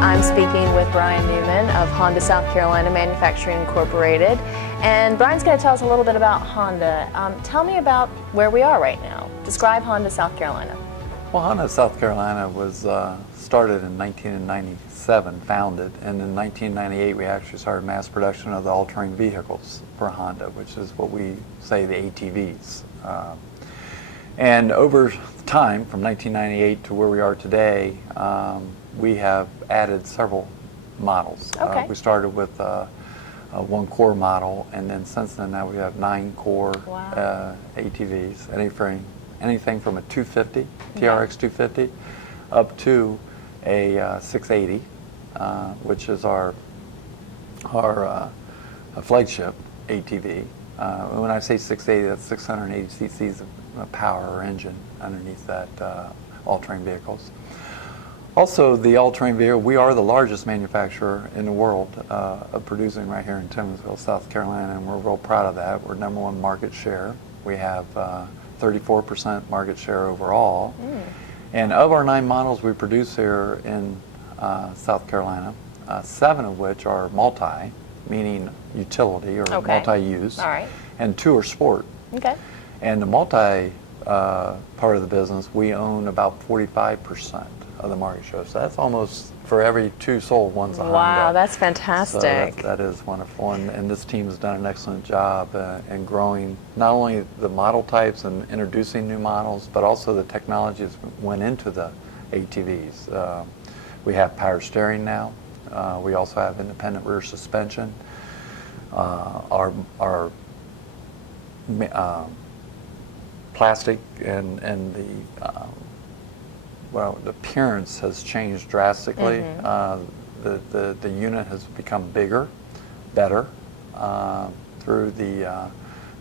I'm speaking with Brian Newman of Honda South Carolina Manufacturing Incorporated. And Brian's going to tell us a little bit about Honda. Tell me about where we are right now. Describe Honda South Carolina. Well, Honda South Carolina was started in 1997, founded, and in 1998 we actually started mass production of the all-terrain vehicles for Honda, which is what we say the ATVs. And over time, from 1998 to where we are today, we have added several models. Okay. We started with one core model, and then since then now we have 9 core ATVs, anything from a 250, TRX 250, up to a 680, which is our flagship ATV. When I say 680, that's 680 cc's of power or engine underneath that all-terrain vehicles. Also, the all-terrain vehicle, we are the largest manufacturer in the world of producing right here in Timminsville, South Carolina, and we're real proud of that. We're #1 market share. We have 34% market share overall. And of our 9 models we produce here in South Carolina, 7 of which are multi, meaning utility or multi-use, and 2 are sport. And the multi part of the business, we own about 45% of the market share. So that's almost for every 2 sold, one's a Honda. Wow, that's fantastic. So that is wonderful, and this team has done an excellent job in growing not only the model types and introducing new models, but also the technologies that went into the ATVs. We have power steering now. We also have independent rear suspension. Our plastic and the appearance has changed drastically. The unit has become bigger, better, through the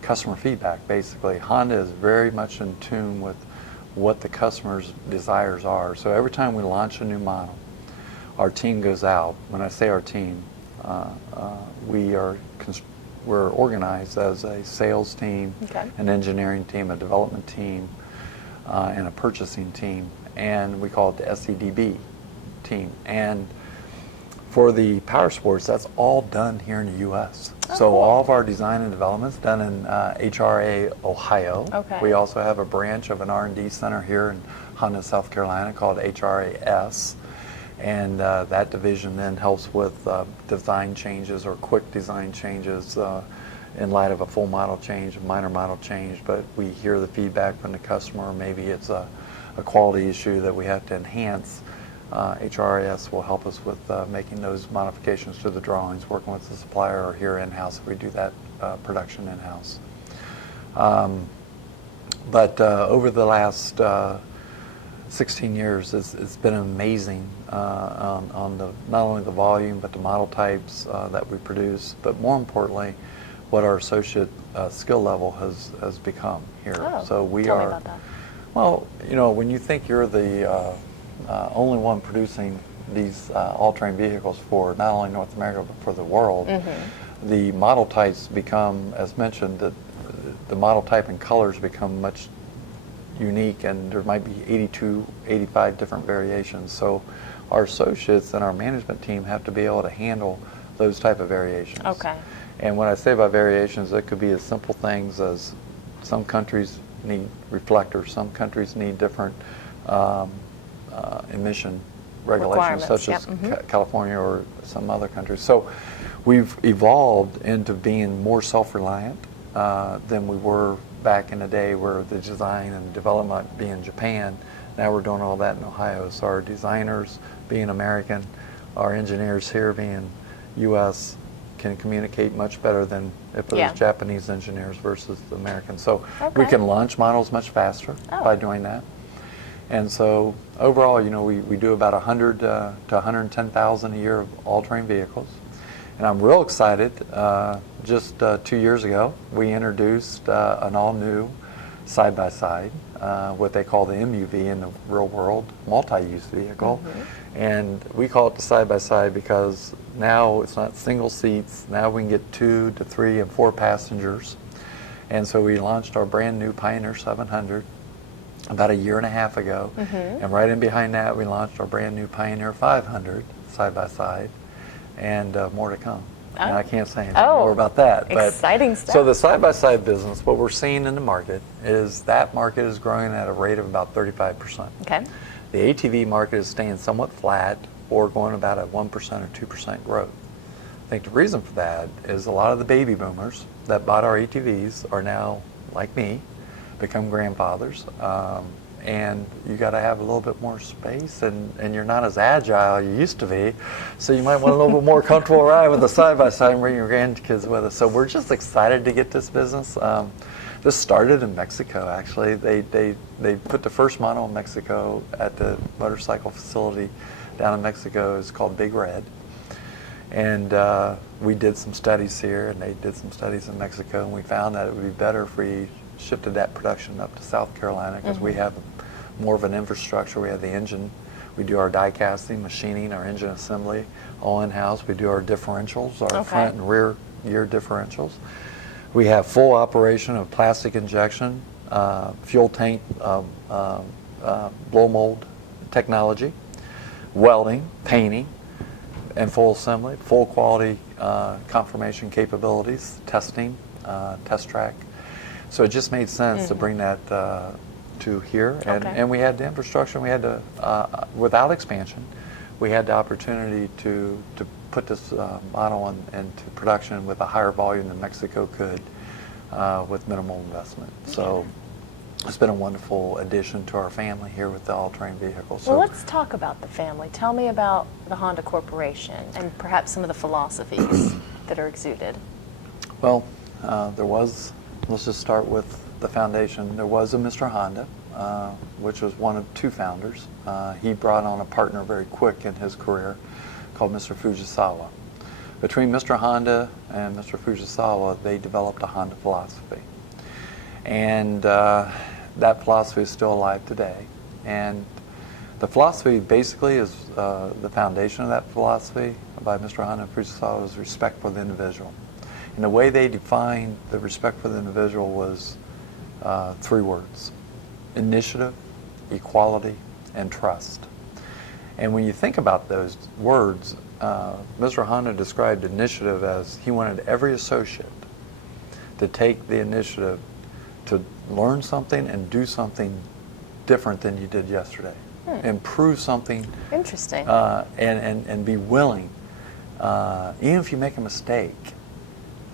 customer feedback, basically. Honda is very much in tune with what the customer's desires are. So every time we launch a new model, our team goes out. When I say our team, we're organized as a sales team, an engineering team, a development team, and a purchasing team, and we call it the SEDB team. And for the power sports, that's all done here in the U.S. So all of our design and development is done in HRA, Ohio. We also have a branch of an R&D center here in Honda, South Carolina called HRAS. And that division then helps with design changes or quick design changes in light of a full model change, a minor model change. But we hear the feedback from the customer. Maybe it's a quality issue that we have to enhance. HRAS will help us with making those modifications to the drawings, working with the supplier or here in-house if we do that production in-house. But over the last 16 years, it's been amazing on not only the volume but the model types that we produce, but more importantly, what our associate skill level has become here. So we tell me about that. Well, you know, when you think you're the only one producing these all-terrain vehicles for not only North America but for the world, the model types become, as mentioned, the model type and colors become much unique, and there might be 82, 85 different variations. So our associates and our management team have to be able to handle those type of variations. And when I say by variations, it could be as simple things as some countries need reflectors, some countries need different emission regulations, such as California or some other countries. So we've evolved into being more self-reliant than we were back in the day, where the design and development might be in Japan. Now we're doing all that in Ohio. So our designers being American, our engineers here being U.S., can communicate much better than if it was Japanese engineers versus the Americans. So we can launch models much faster by doing that. And so overall, you know, we do about 100 to 110,000 a year of all-terrain vehicles. And I'm real excited. Just 2 years ago, we introduced an all-new side-by-side, what they call the MUV in the real world, multi-use vehicle. And we call it the side-by-side because now it's not single seats. Now we can get 2 to 3 and 4 passengers. And so we launched our brand new Pioneer 700 about a year and a half ago. And right in behind that, we launched our brand new Pioneer 500 side-by-side, and more to come. Oh. And I can't say anything more about that. But, exciting stuff. So the side-by-side business, what we're seeing in the market is that market is growing at a rate of about 35%. Okay. The ATV market is staying somewhat flat or going about a 1% or 2% growth. I think the reason for that is a lot of the baby boomers that bought our ATVs are now, like me, become grandfathers. And you got to have a little bit more space, and you're not as agile you used to be, so you might want a little bit more comfortable ride with a side-by-side and bring your grandkids with us. So we're just excited to get this business. This started in Mexico, actually. They put the first model in Mexico at the motorcycle facility down in Mexico. It's called Big Red. And we did some studies here, and they did some studies in Mexico, and we found that it would be better if we shifted that production up to South Carolina, because we have more of an infrastructure. We have the engine. We do our die casting, machining, our engine assembly, all in-house. We do our differentials, our front and rear gear differentials. We have full operation of plastic injection, fuel tank, blow mold technology, welding, painting, and full assembly, full quality confirmation capabilities, testing, test track. So it just made sense to bring that to here, and we had the infrastructure. We had to, without expansion, we had the opportunity to put this model into production with a higher volume than Mexico could, with minimal investment. So it's been a wonderful addition to our family here with the all-terrain vehicle. So well, let's talk about the family. Tell me about the Honda Corporation and perhaps some of the philosophies that are exuded. Well, there was. Let's just start with the foundation. There was a Mr. Honda, which was one of two founders. He brought on a partner very quick in his career called Mr. Fujisawa. Between Mr. Honda and Mr. Fujisawa, they developed a Honda philosophy. And that philosophy is still alive today. And the philosophy basically is the foundation of that philosophy by Mr. Honda and Fujisawa is respect for the individual. And the way they defined the respect for the individual was 3 words: initiative, equality, and trust. And when you think about those words, Mr. Honda described initiative as he wanted every associate to take the initiative to learn something and do something different than you did yesterday. Improve something. Interesting. And be willing, even if you make a mistake,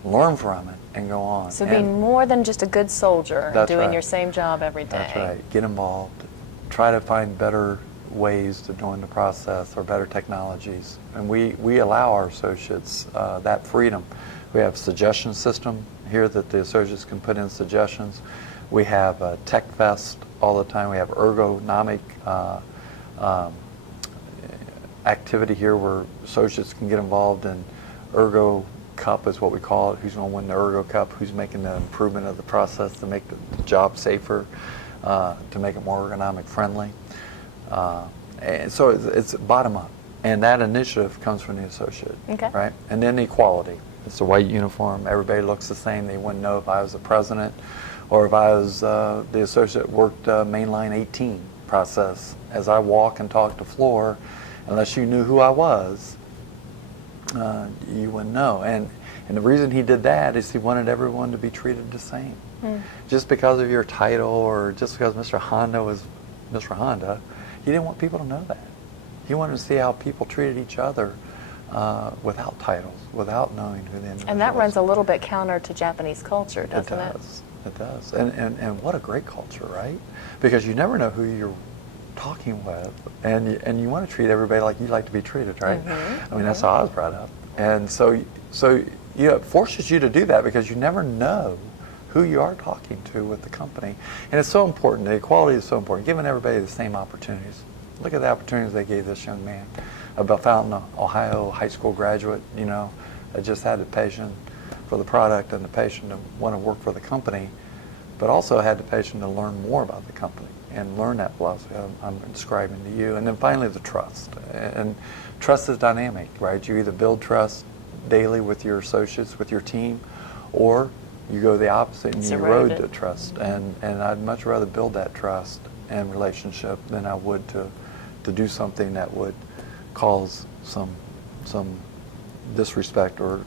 learn from it and go on. So being more than just a good soldier and doing your same job every day. That's right. Get involved. Try to find better ways to join the process or better technologies. And we allow our associates that freedom. We have a suggestion system here that the associates can put in suggestions. We have a tech fest all the time. We have ergonomic activity here where associates can get involved in Ergo Cup is what we call it. Who's going to win the Ergo Cup? Who's making the improvement of the process to make the job safer, to make it more ergonomic friendly? And so it's bottom up, and that initiative comes from the associate, right? And then equality. It's a white uniform. Everybody looks the same. They wouldn't know if I was the president or if I was the associate worked mainline 18 process. As I walk and talk the floor, unless you knew who I was, you wouldn't know. And the reason he did that is he wanted everyone to be treated the same. Just because of your title or just because Mr. Honda was Mr. Honda, he didn't want people to know that. He wanted to see how people treated each other without titles, without knowing who the individual was. And that runs a little bit counter to Japanese culture, doesn't it? It does. And what a great culture, right? Because you never know who you're talking with, and you want to treat everybody like you like to be treated, right? I mean, that's how I was brought up. And so it forces you to do that because you never know who you are talking to with the company. And it's so important. The equality is so important. Giving everybody the same opportunities. Look at the opportunities they gave this young man. A Fountain, Ohio high school graduate, that just had the passion for the product and the passion to want to work for the company, but also had the passion to learn more about the company and learn that philosophy I'm describing to you. And then finally, the trust. And trust is dynamic, right? You either build trust daily with your associates, with your team, or you go the opposite and you erode the trust. And I'd much rather build that trust and relationship than I would to do something that would cause some disrespect or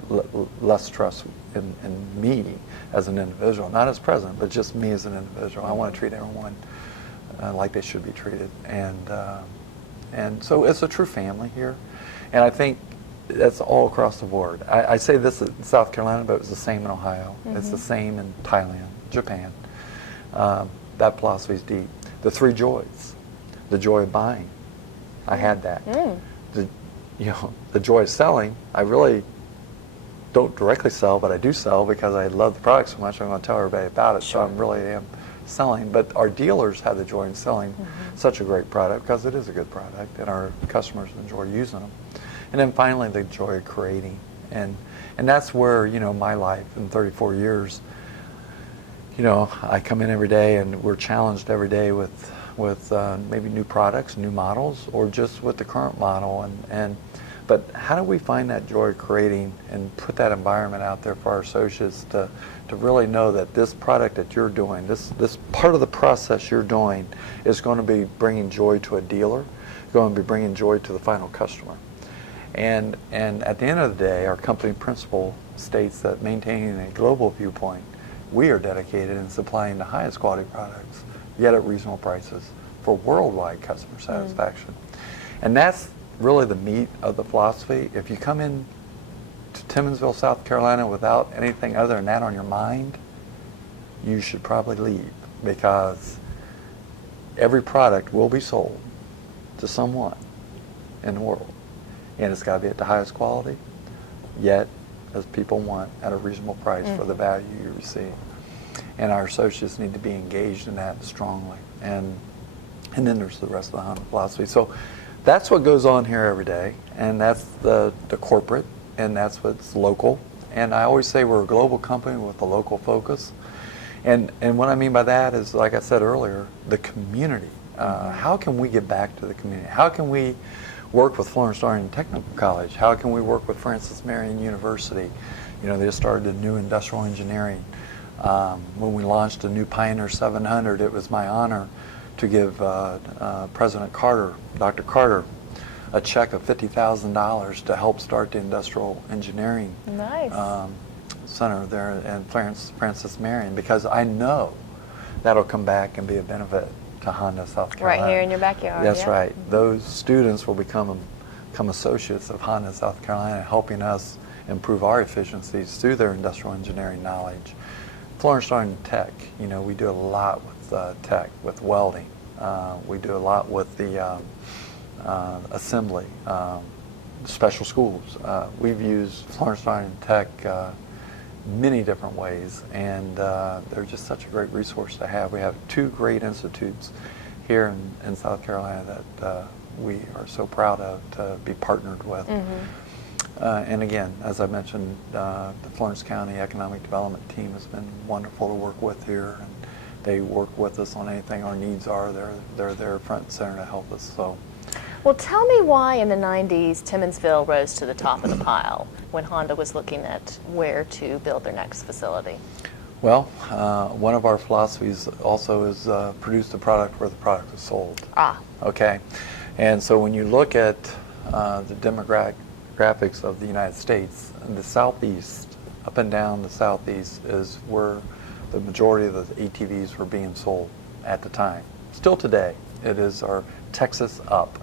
less trust in me as an individual, not as president, but just me as an individual. I want to treat everyone like they should be treated, and so it's a true family here, and I think that's all across the board. I say this in South Carolina, but it's the same in Ohio. It's the same in Thailand, Japan. That philosophy is deep. The three joys. The joy of buying. I had that. The joy of selling. I really don't directly sell, but I do sell because I love the product so much. I'm going to tell everybody about it. Sure. So I really am selling. But our dealers have the joy in selling such a great product because it is a good product, and our customers enjoy using them. And then finally, the joy of creating. And that's where, my life in 34 years, I come in every day and we're challenged every day with maybe new products, new models, or just with the current model. But how do we find that joy of creating and put that environment out there for our associates to really know that this product that you're doing, this part of the process you're doing is going to be bringing joy to a dealer, going to be bringing joy to the final customer. And at the end of the day, our company principle states that maintaining a global viewpoint, we are dedicated in supplying the highest quality products, yet at reasonable prices for worldwide customer satisfaction. And that's really the meat of the philosophy. If you come in to Timmonsville, South Carolina without anything other than that on your mind, you should probably leave, because every product will be sold to someone in the world. And it's got to be at the highest quality, yet as people want, at a reasonable price for the value you receive. And our associates need to be engaged in that strongly. And then there's the rest of the Honda philosophy. So that's what goes on here every day, and that's the corporate, and that's what's local. And I always say we're a global company with a local focus. And what I mean by that is, like I said earlier, the community. How can we get back to the community? How can we work with Florence Darling Technical College? How can we work with Francis Marion University? They just started a new industrial engineering. When we launched a new Pioneer 700, it was my honor to give President Carter, Dr. Carter, a check of $50,000 to help start the industrial engineering center there in Francis Marion, because I know that'll come back and be a benefit to Honda, South Carolina. Right here in your backyard. That's right. Those students will become associates of Honda, South Carolina, helping us improve our efficiencies through their industrial engineering knowledge. Florence Darling Tech, we do a lot with tech, with welding. We do a lot with the assembly, special schools. We've used Florence Darling Tech many different ways, and they're just such a great resource to have. We have two great institutes here in South Carolina that we are so proud of to be partnered with. And again, as I mentioned, the Florence County Economic Development team has been wonderful to work with here, and they work with us on anything our needs are. They're there front and center to help us. So. Well, tell me why in the 90s Timmonsville rose to the top of the pile when Honda was looking at where to build their next facility. Well, one of our philosophies also is produce the product where the product is sold. Okay. And so when you look at the demographics of the United States, the Southeast, up and down the Southeast is where the majority of the ATVs were being sold at the time. Still today, it is our Texas up.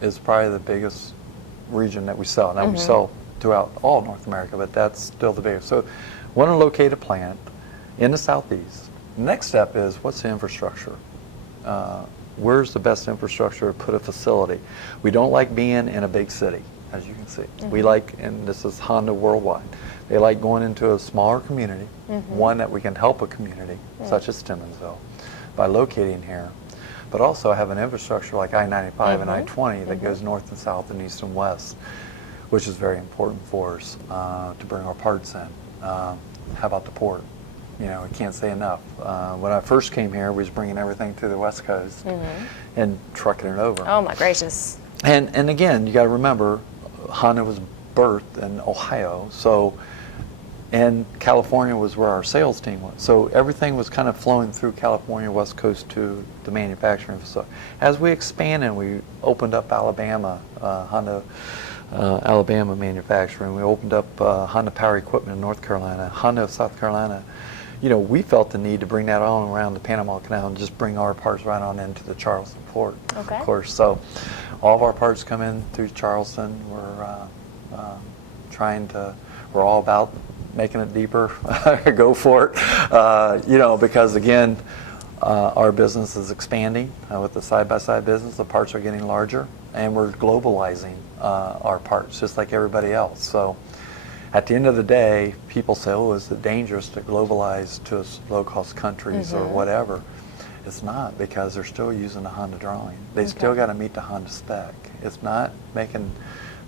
Is probably the biggest region that we sell. Now we sell throughout all North America, but that's still the biggest. So want to locate a plant in the Southeast. Next step is, what's the infrastructure? Where's the best infrastructure to put a facility? We don't like being in a big city, as you can see. We like, and this is Honda worldwide, they like going into a smaller community, one that we can help a community, such as Timmonsville, by locating here. But also have an infrastructure like I-95 and I-20 that goes north and south and east and west, which is very important for us to bring our parts in. How about the port? I can't say enough. When I first came here, we was bringing everything to the West Coast and trucking it over. Oh my gracious. And again, you got to remember, Honda was birthed in Ohio, so And California was where our sales team was. So everything was kind of flowing through California, West Coast to the manufacturing facility. As we expanded, we opened up Alabama, Honda Alabama manufacturing. We opened up Honda Power Equipment in North Carolina, Honda of South Carolina. You know, we felt the need to bring that on around the Panama Canal and just bring our parts right on into the Charleston port, of course. So all of our parts come in through Charleston. We're all about making it deeper, go for it, you know, because again, our business is expanding with the side-by-side business. The parts are getting larger, and we're globalizing our parts just like everybody else. So at the end of the day, people say, oh, is it dangerous to globalize to low-cost countries or whatever? It's not, because they're still using the Honda drawing. They still got to meet the Honda spec. It's not making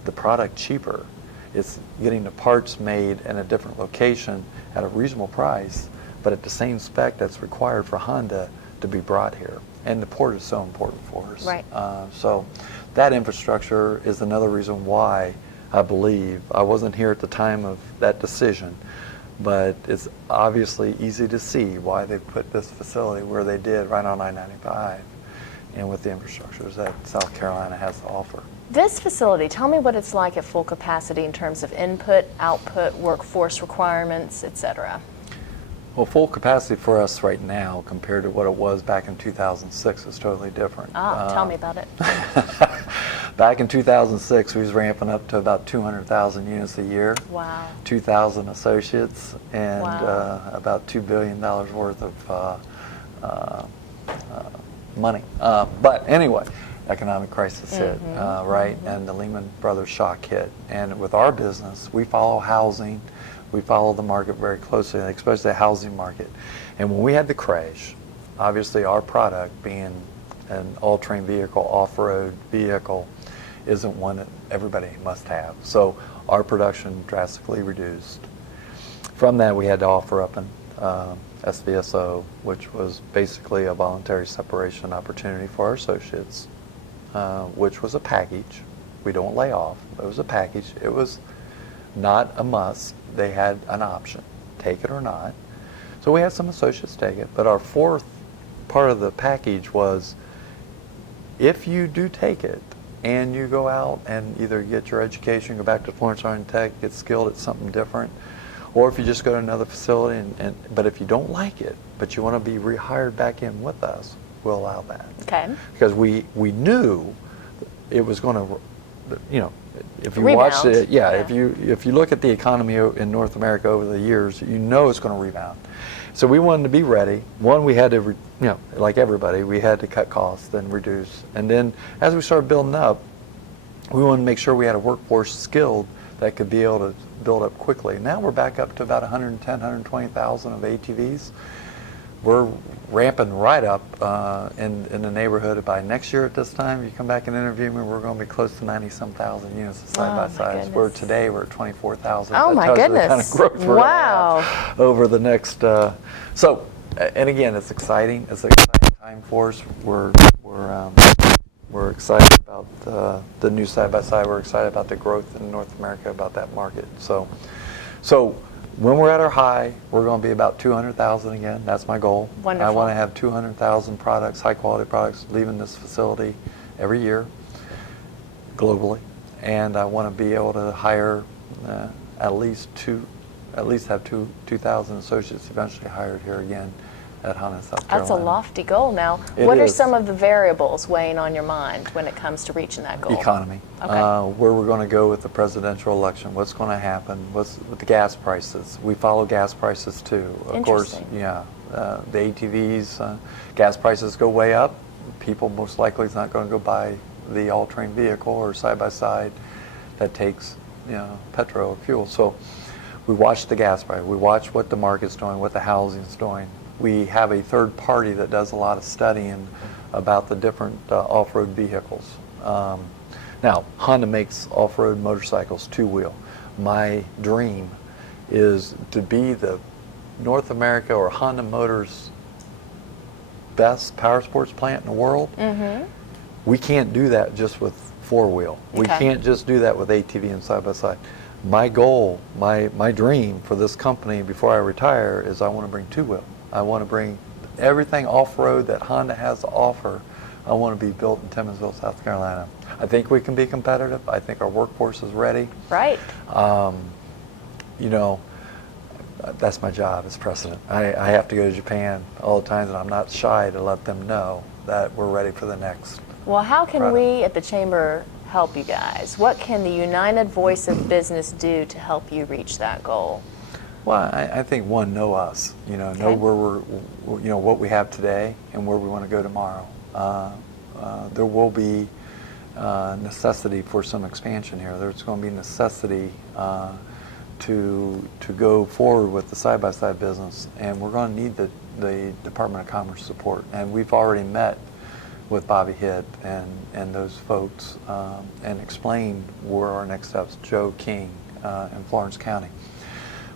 the product cheaper. It's getting the parts made in a different location at a reasonable price, but at the same spec that's required for Honda to be brought here. And the port is so important for us. Right. So that infrastructure is another reason why I believe, I wasn't here at the time of that decision, but it's obviously easy to see why they put this facility where they did, right on I-95, and with the infrastructures that South Carolina has to offer. This facility, tell me what it's like at full capacity in terms of input, output, workforce requirements, etc. Well, full capacity for us right now compared to what it was back in 2006 is totally different. Tell me about it. Back in 2006, we was ramping up to about 200,000 units a year. Wow. 2,000 associates, and about $2 billion worth of money. But anyway, economic crisis hit, right? And the Lehman Brothers shock hit. And with our business, we follow housing. We follow the market very closely, especially the housing market. And when we had the crash, obviously our product, being an all-terrain vehicle, off-road vehicle, isn't one that everybody must have. So our production drastically reduced. From that, we had to offer up an SVSO, which was basically a voluntary separation opportunity for our associates, which was a package. We don't lay off. It was a package. It was not a must. They had an option, take it or not. So we had some associates take it, but our fourth part of the package was, if you do take it and you go out and either get your education, go back to Florence Iron Tech, get skilled at something different, or if you just go to another facility, but if you don't like it, but you want to be rehired back in with us, we'll allow that. Okay. Because we knew it was going to, you know, if you rebound. watch it, if you look at the economy in North America over the years, you know it's going to rebound. So we wanted to be ready. One, we had to, you know, like everybody, we had to cut costs and reduce. And then as we started building up, we wanted to make sure we had a workforce skilled that could be able to build up quickly. Now we're back up to about 110, 120,000 of ATVs. We're ramping right up in the neighborhood. By next year at this time, you come back and interview me, we're going to be close to 90-some thousand units of side-by-sides. Where today we're at 24,000. Oh my goodness. The kind of growth we're gonna have over the next, so, and again, it's exciting. It's an exciting time for us. We're excited about the new side-by-side. We're excited about the growth in North America, about that market. So when we're at our high, we're going to be about 200,000 again. That's my goal. Wonderful. I want to have 200,000 products, high-quality products, leaving this facility every year, globally. And I want to be able to hire at least have 2,000 associates eventually hired here again at Honda, South Carolina. That's a lofty goal. Now, what are some of the variables weighing on your mind when it comes to reaching that goal? Economy. Okay. Where we're going to go with the presidential election. What's going to happen? What's with the gas prices? We follow gas prices too. Of course, the ATVs, gas prices go way up. People most likely is not going to go buy the all-terrain vehicle or side-by-side that takes, you know, petrol or fuel. So we watch the gas price. We watch what the market's doing, what the housing's doing. We have a third party that does a lot of studying about the different off-road vehicles. Now, Honda makes off-road motorcycles two-wheel. My dream is to be the North America or Honda Motors best power sports plant in the world. We can't do that just with four-wheel. We can't just do that with ATV and side-by-side. my goal, my dream for this company before I retire is I want to bring two-wheel. I want to bring everything off-road that Honda has to offer. I want to be built in Timmonsville, South Carolina. I think we can be competitive. I think our workforce is ready. Right. You know, that's my job as president. I have to go to Japan all the time, and I'm not shy to let them know that we're ready for the next. Well, how can we at the Chamber help you guys? What can the united voice of business do to help you reach that goal? Well, I think one, know us. You know, know where we're, you know, what we have today and where we want to go tomorrow. There will be necessity for some expansion here. There's going to be necessity to go forward with the side-by-side business, and we're going to need the Department of Commerce support. And we've already met with Bobby Hitt and those folks and explained where our next steps, Joe King in Florence County.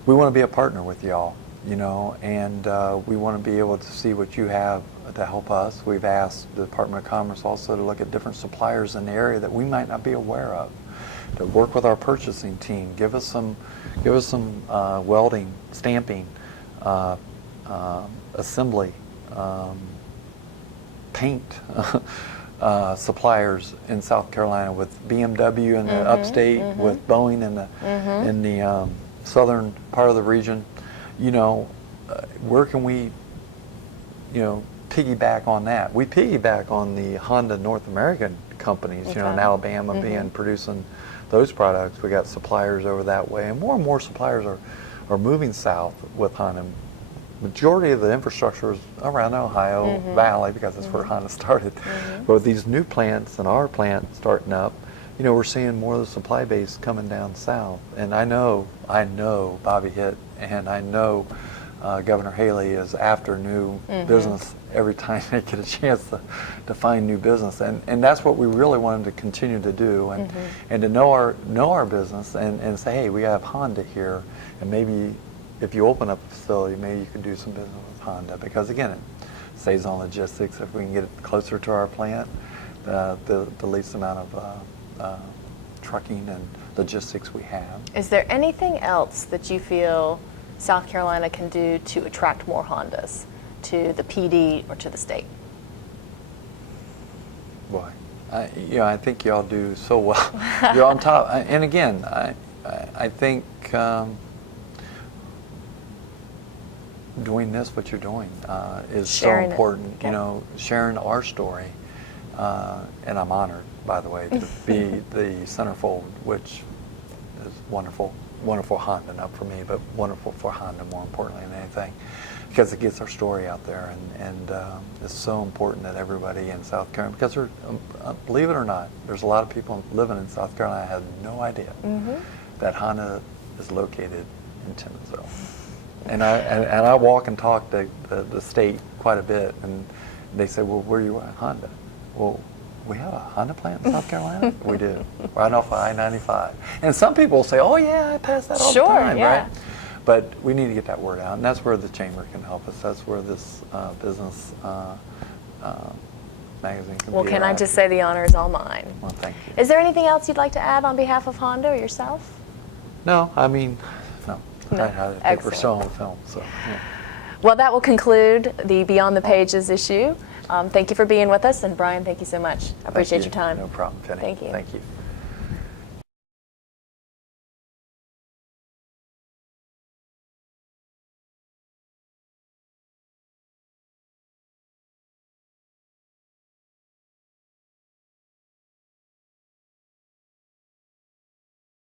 We want to be a partner with y'all, you know, and we want to be able to see what you have to help us. We've asked the Department of Commerce also to look at different suppliers in the area that we might not be aware of, to work with our purchasing team, give us some welding, stamping, assembly, paint suppliers in South Carolina, with BMW in the upstate, with Boeing in the southern part of the region. You know, where can we, you know, piggyback on that? We piggyback on the Honda North American companies, you know, in Alabama producing those products. We got suppliers over that way, and more suppliers are moving south with Honda. Majority of the infrastructure is around the Ohio Valley, because that's where Honda started. But with these new plants and our plant starting up, you know, we're seeing more of the supply base coming down south. And I know Bobby Hitt, and I know Governor Haley is after new business every time they get a chance to find new business. And that's what we really want them to continue to do, and to know our business and say, hey, we have Honda here, and maybe if you open up a facility, maybe you can do some business with Honda, because again, it saves on logistics. If we can get it closer to our plant, the least amount of trucking and logistics we have. Is there anything else that you feel South Carolina can do to attract more Hondas to the PD or to the state? Boy, you know, I think y'all do so well. You're on top. And again, I think doing this, what you're doing, is sharing so important. You know, sharing our story, and I'm honored, by the way, to be the centerfold, which is wonderful. Wonderful Honda, not for me, but wonderful for Honda more importantly than anything, because it gets our story out there, and it's so important that everybody in South Carolina, because believe it or not, there's a lot of people living in South Carolina that have no idea that Honda is located in Timmonsville. And I walk and talk to the state quite a bit, and they say, well, where are you at? Honda. Well, we have a Honda plant in South Carolina? We do, right off of I-95. And some people say, oh yeah, I pass that all the time, right? But we need to get that word out, and that's where the Chamber can help us. That's where this business magazine can be. Well, can I just say the honor is all mine. Well, thank you. Is there anything else you'd like to add on behalf of Honda or yourself? No, I mean, no. No. I think we're still on film, so. Yeah. Well, that will conclude the Beyond the Pages issue. Thank you for being with us, and Brian, thank you so much. I appreciate your time. No problem, Penny. Thank you. Thank you.